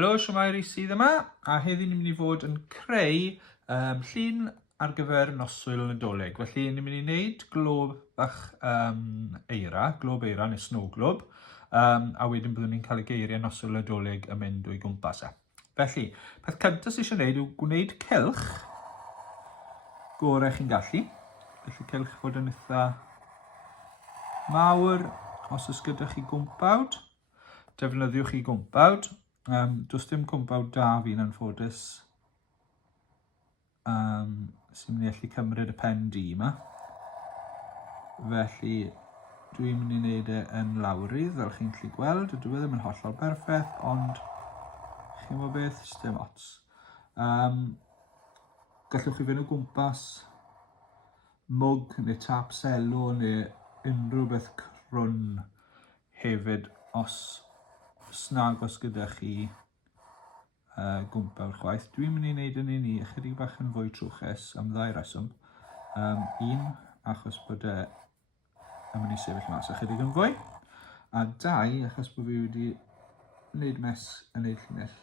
Helo, siwmai sydd yma, a heddi ni'n mynd i fod yn creu llun ar gyfer noswyl nadolig. Felly ni'n mynd i wneud glob bach glob eira neu snow globe, a wedyn byddwn ni'n cael y geiriau noswyl nadolig yn mynd o'i gwmpas e. Felly, peth cyntaf sydd eisiau gwneud yw gwneud cylch gorau chi'n gallu. Felly cylch fod yn eitha mawr, os oes gyda chi gwmpawd, defnyddiwch chi gwmpawd. Does dim gwmpawd da fi'n anffodus sy'n mynd i allu cymryd y pen di yma. Felly dwi'n mynd i wneud e yn lawrydd fel chi'n gallu gweld. Dydw i ddim yn hollol berffaith, ond chi'n gwybod beth, dim ots. Gallwch chi fynd o gwmpas mwg neu tap selo neu unrhyw beth crwn hefyd os gyda chi gwmpawd chwaith. Dwi'n mynd i wneud yn un ychydig bach yn fwy trwchus am ddau reswm. Un, achos bod e yn mynd i sefyll mas ychydig yn fwy. A dau, achos bod fi wedi wneud mes yn ei llinell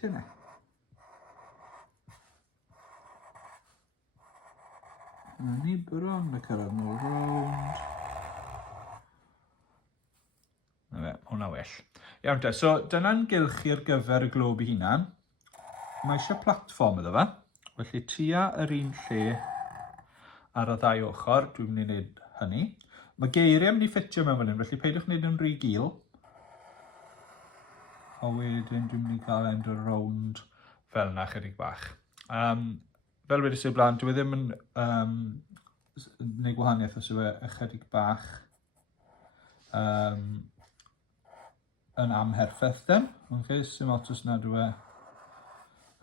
tenau. A ni bron y cyrraedd nôl rownd. Hwna well. Iawn te, so dyna'n gylch i'r gyfer y glob i hunan. Mae eisiau platfform iddo fe. Felly tua yr un lle ar y ddau ochr, dwi'n mynd i wneud hynny. Mae geiriau yn mynd i ffitio mewn fan hyn, felly peidiwch wneud yn rhy gul. A wedyn dwi'n mynd i gael end o rownd fel yna chydig bach. Fel wedi sy'n blaen, dwi ddim yn gwneud gwahaniaeth os yw e ychydig bach yn amherffeth then. Sy'n lot os nad yw e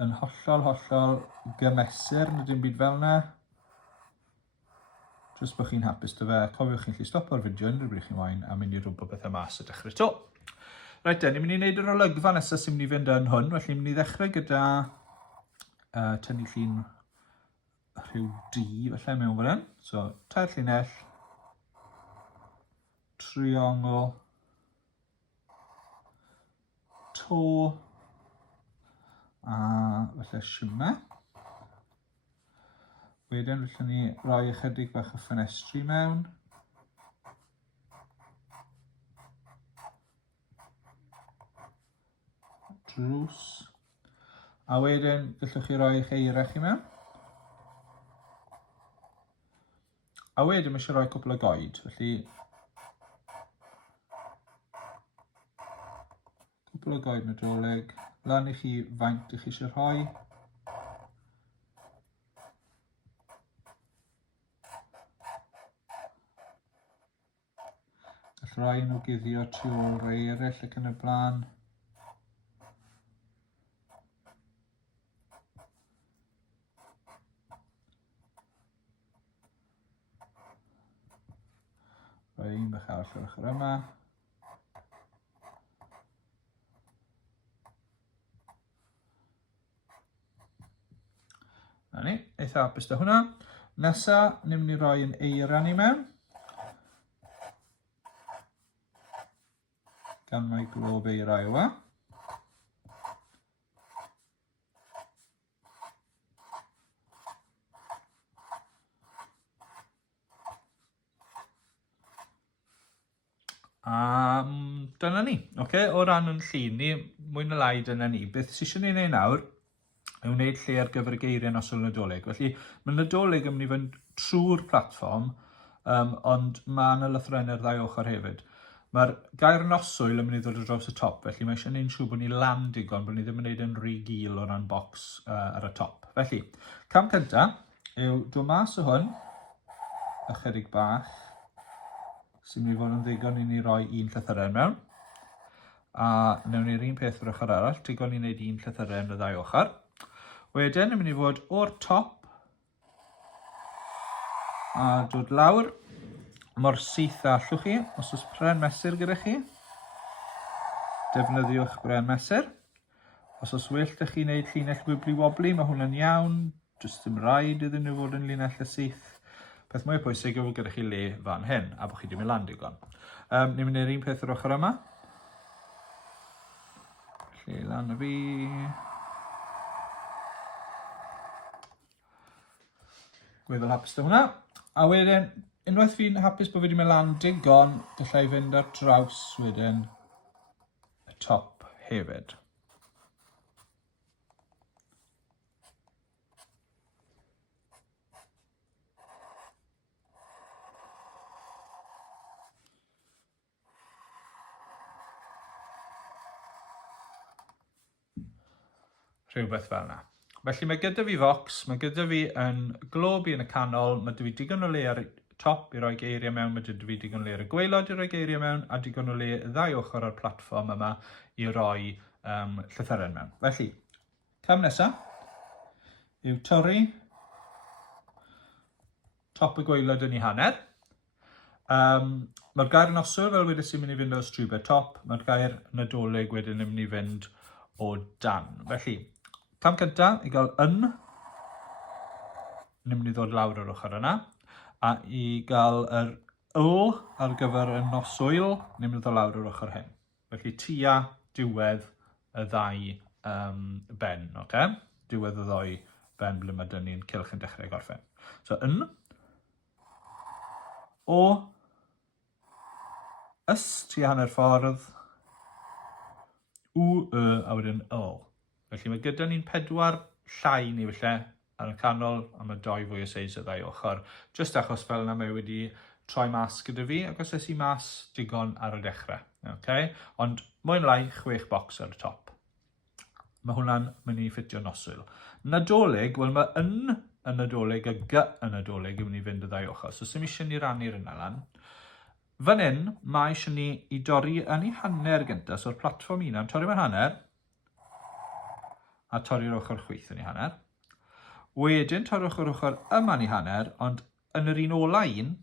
yn hollol gymesur nid dim byd fel yna. Jyst bod chi'n hapus dy fe. Cofiwch chi'n gallu stopio'r fideo yn rhywbryd chi'n moyn a mynd i rwbeth bethau mas y dechrau to. Reit then, ni'n mynd i wneud yr olygfa nesaf sy'n mynd i fynd yn hwn. Felly ni'n mynd i ddechrau gyda tynnu llun rhyw D felly mewn fan hyn. So, tair llinell, triongl, to, a felly siwmau. Wedyn felly ni roi ychydig bach o ffenestri mewn. Drws. A wedyn gallwch chi roi eich eira chi mewn. A wedyn mae eisiau rhoi cwbl o goed, felly cwbl o goed nadolig, lan i chi faint i chi eisiau rhoi. Gall rai nhw guddio tu ôl rei eraill ac yn y blaen. Rhoi un bach arall o'r ochr yma. Na ni, eitha hapus dy hwnna. Nesa, ni'n mynd i roi yn eira ni mewn. Gan mai glob eira yw e. Dyna ni. O ran yn llun ni, mwy na lai dyna ni. Beth sy'n eisiau ni'n ei nawr yw wneud lle ar gyfer y geiriau noswyl nadolig. Felly mae nadolig yn mynd i fynd trwy'r platfform, ond mae yna lythrennau'r ddau ochr hefyd. Mae'r gair noswyl yn mynd i ddod o draws y top, felly mae eisiau gwneud siŵr bod ni lan digon, bod ni ddim yn gwneud yn rhy gul o ran bocs ar y top. Felly, cam cyntaf yw dod mas o hwn, ychydig bach, sy'n mynd i fod yn ddigon i ni roi un llythyren mewn. A newn ni'r un peth o'r ochr arall, digon i wneud un llythyren y ddau ochr. Wedyn, yn mynd i fod o'r top a dod lawr mor syth allwch chi. Os oes pren mesur gyda chi, defnyddiwch bren mesur. Os oes well ydych chi'n gwneud llinell wibbly-wobbly, mae hwnna'n iawn. Jyst dim rhaid iddyn nhw fod yn linell y syth. Peth mwy pwysig yw gyda chi le fan hyn, a bod chi wedi mynd lan digon. Ni'n mynd i'r un peth o'r ochr yma. Lle lan y fi. Gweddol hapus da hwnna. A wedyn, unwaith fi'n hapus bod fi wedi mynd lan digon, gallai fynd ar draws wedyn y top hefyd. Rhywbeth fel yna. Felly mae gyda fi focs, mae gyda fi yn globi yn y canol, mae dy fi digon o le ar y top i roi geiriau mewn, mae dy fi digon o le ar y gwaelod i roi geiriau mewn, a digon o le ddau ochr o'r platfform yma i roi llythyren mewn. Felly, cam nesaf yw torri top y gwaelod yn ei hanner. Mae'r gair noswyl fel wedys i'n mynd i fynd o strwbau top, mae'r gair nadolig wedyn yn mynd i fynd o dan. Felly, cam cyntaf i gael yn, yn mynd i ddod lawr o'r ochr yna, a i gael yr l ar gyfer y noswyl, yn mynd i ddod lawr o'r ochr hyn. Felly tua diwedd y ddau ben, okay? Diwedd y ddau ben ble mae dyn ni'n cylch yn dechrau gorffen. So yn, o, ys tua hanner ffordd, a wedyn l. Felly mae gyda ni'n 4 llai ni felly ar y canol, a mae 2 fwy o seis y ddau ochr. Just achos fel yna mae wedi troi mas gyda fi, ac os ys i mas digon ar y dechrau. Okay? Ond mwyn lai 6 bocs ar y top. Mae hwnna'n mynd i ffitio noswyl. Nadolig, wel mae yn y nadolig a g yn nadolig yn mynd i fynd y ddau ochr. So sy'n eisiau ni rannu'r yna lan. Fan hyn, mae eisiau ni i dorri yn ei hanner gyntaf. So'r platfform unan, torri mewn hanner, a torri'r ochr chwith yn ei hanner. Wedyn, torri'r ochr yma yn ei hanner, ond yn yr un ola un,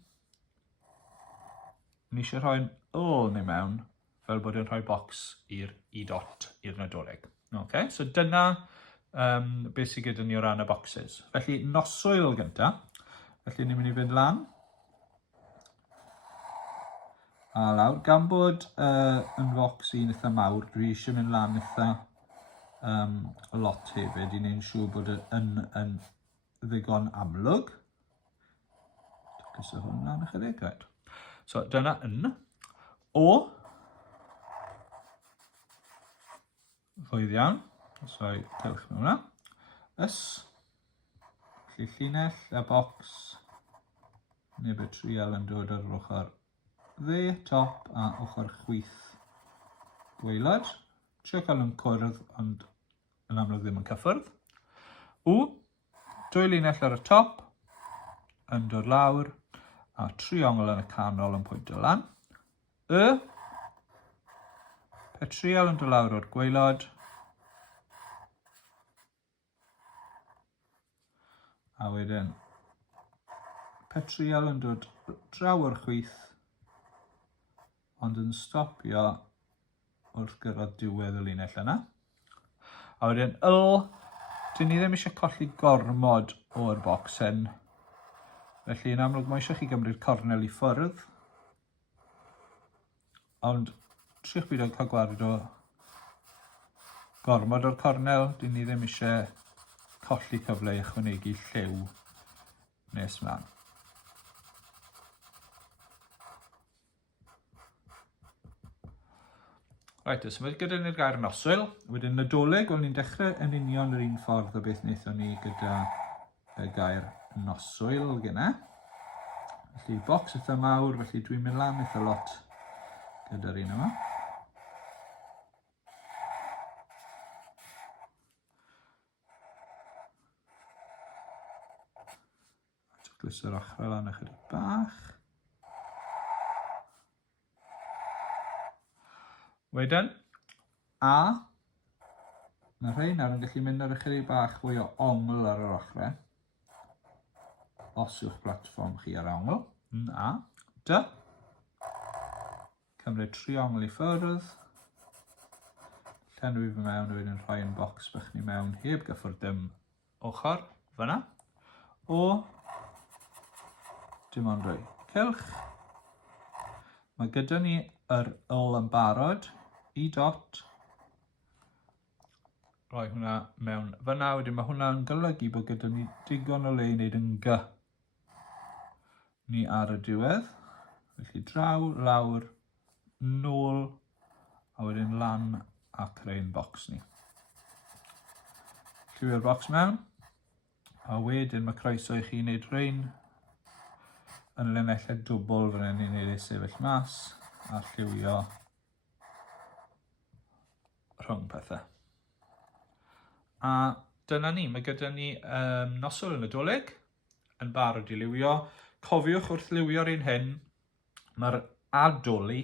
ni eisiau rhoi'n l neu mewn, fel bod yn rhoi bocs i'r i dot i'r nadolig. Okay? So dyna beth sydd gyda ni o ran y bocsys. Felly noswyl gyntaf. Felly ni'n mynd i fynd lan. A lawr, gan bod yn focs un eitha mawr, dwi eisiau mynd lan eitha lot hefyd i wneud siŵr bod yn ddigon amlwg. Gyda hwn lan ychydig, right. So dyna yn. O. Rwydd iawn. So cylch mewn hwnna. Ys. Felly llinell a bocs. Neu bydd trial yn dod ar yr ochr dde, top a ochr chwith gwaelod. Trio cael yn cwrdd, ond yn amlwg ddim yn cyffwrdd. W. 2 linell ar y top. Yn dod lawr. A triongl yn y canol yn pwyntio lan. Y. Petrial yn dod lawr o'r gwaelod. A wedyn, petrial yn dod draw o'r chwith, ond yn stopio wrth gyrraedd diwedd y linell yna. A wedyn, dyn ni ddim eisiau colli gormod o'r bocs hyn. Felly, yn amlwg, mae eisiau chi gymryd cornel i ffwrdd. Ond, triwch byd o'n cael gwared o gormod o'r cornel. Dyn ni ddim eisiau colli cyfle i ychwanegu lliw nes mlaen. Right, so mae gyda ni'r gair noswyl. Wedyn nadolig, wel ni'n dechrau yn union yr un ffordd o beth wnaethon ni gyda y gair noswyl gyna. Felly bocs eitha mawr, felly dwi'n mynd lan eitha lot gyda'r un yma. Glyso'r ochr lan ychydig bach. Wedyn, a mae rhai nawr yn gallu mynd ar ychydig bach fwy o ongl ar yr ochrau. Os yw'ch platfform chi ar ongl. A, dy. Cymryd triongl i ffwrdd. Llenwi fy mewn a wedyn rhoi yn bocs bach ni mewn heb gyffwrdd dim ochr fyna. O. Dim ond rhoi cylch. Mae gyda ni yr l yn barod, i dot, rhoi hwnna mewn fyna. Wedyn mae hwnna'n golygu bod gyda ni digon o le i wneud yn G ni ar y diwedd. Felly draw, lawr, nôl, a wedyn lan a creu'n bocs ni. Lliwio'r bocs mewn, a wedyn mae croeso i chi wneud rhain yn linellau dwbl fan hyn i wneud ei sefyll mas a lliwio rhwng pethau. A dyna ni, mae gyda ni noswyl nadolig yn barod i liwio. Cofiwch wrth liwio'r un hyn, mae'r adoli,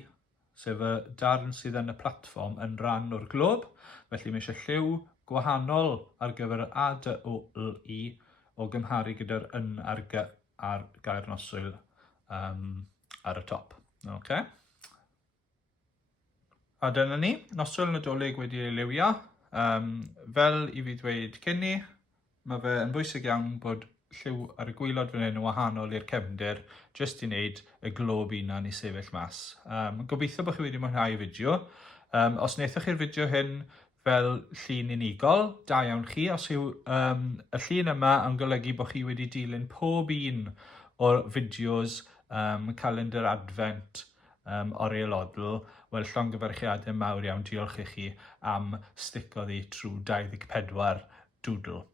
sef y darn sydd yn y platfform, yn rhan o'r glob. Felly mae eisiau lliw gwahanol ar gyfer y A, D, O, L, I o gymharu gyda'r yn a'r G a'r gair noswyl ar y top. Okay. A dyna ni, noswyl nadolig wedi ei liwio. Fel i fi ddweud cyn ni, mae fe yn bwysig iawn bod lliw ar y gwylod fan hyn yn wahanol i'r cefndir, jyst i wneud y glob unan i sefyll mas. Gobeithio bod chi wedi mwynhau y fideo. Os wnaethoch chi'r fideo hyn fel llun unigol, da iawn chi. Os yw y llun yma yn golygu bod chi wedi dilyn pob un o'r fideos Calendr Adfent Orielodl, wel llongyfarchiadau mawr iawn, diolch i chi am stico ddi trwy 24 Dŵdl.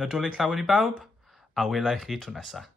Nadolig llawen i bawb, a welai chi tro nesaf.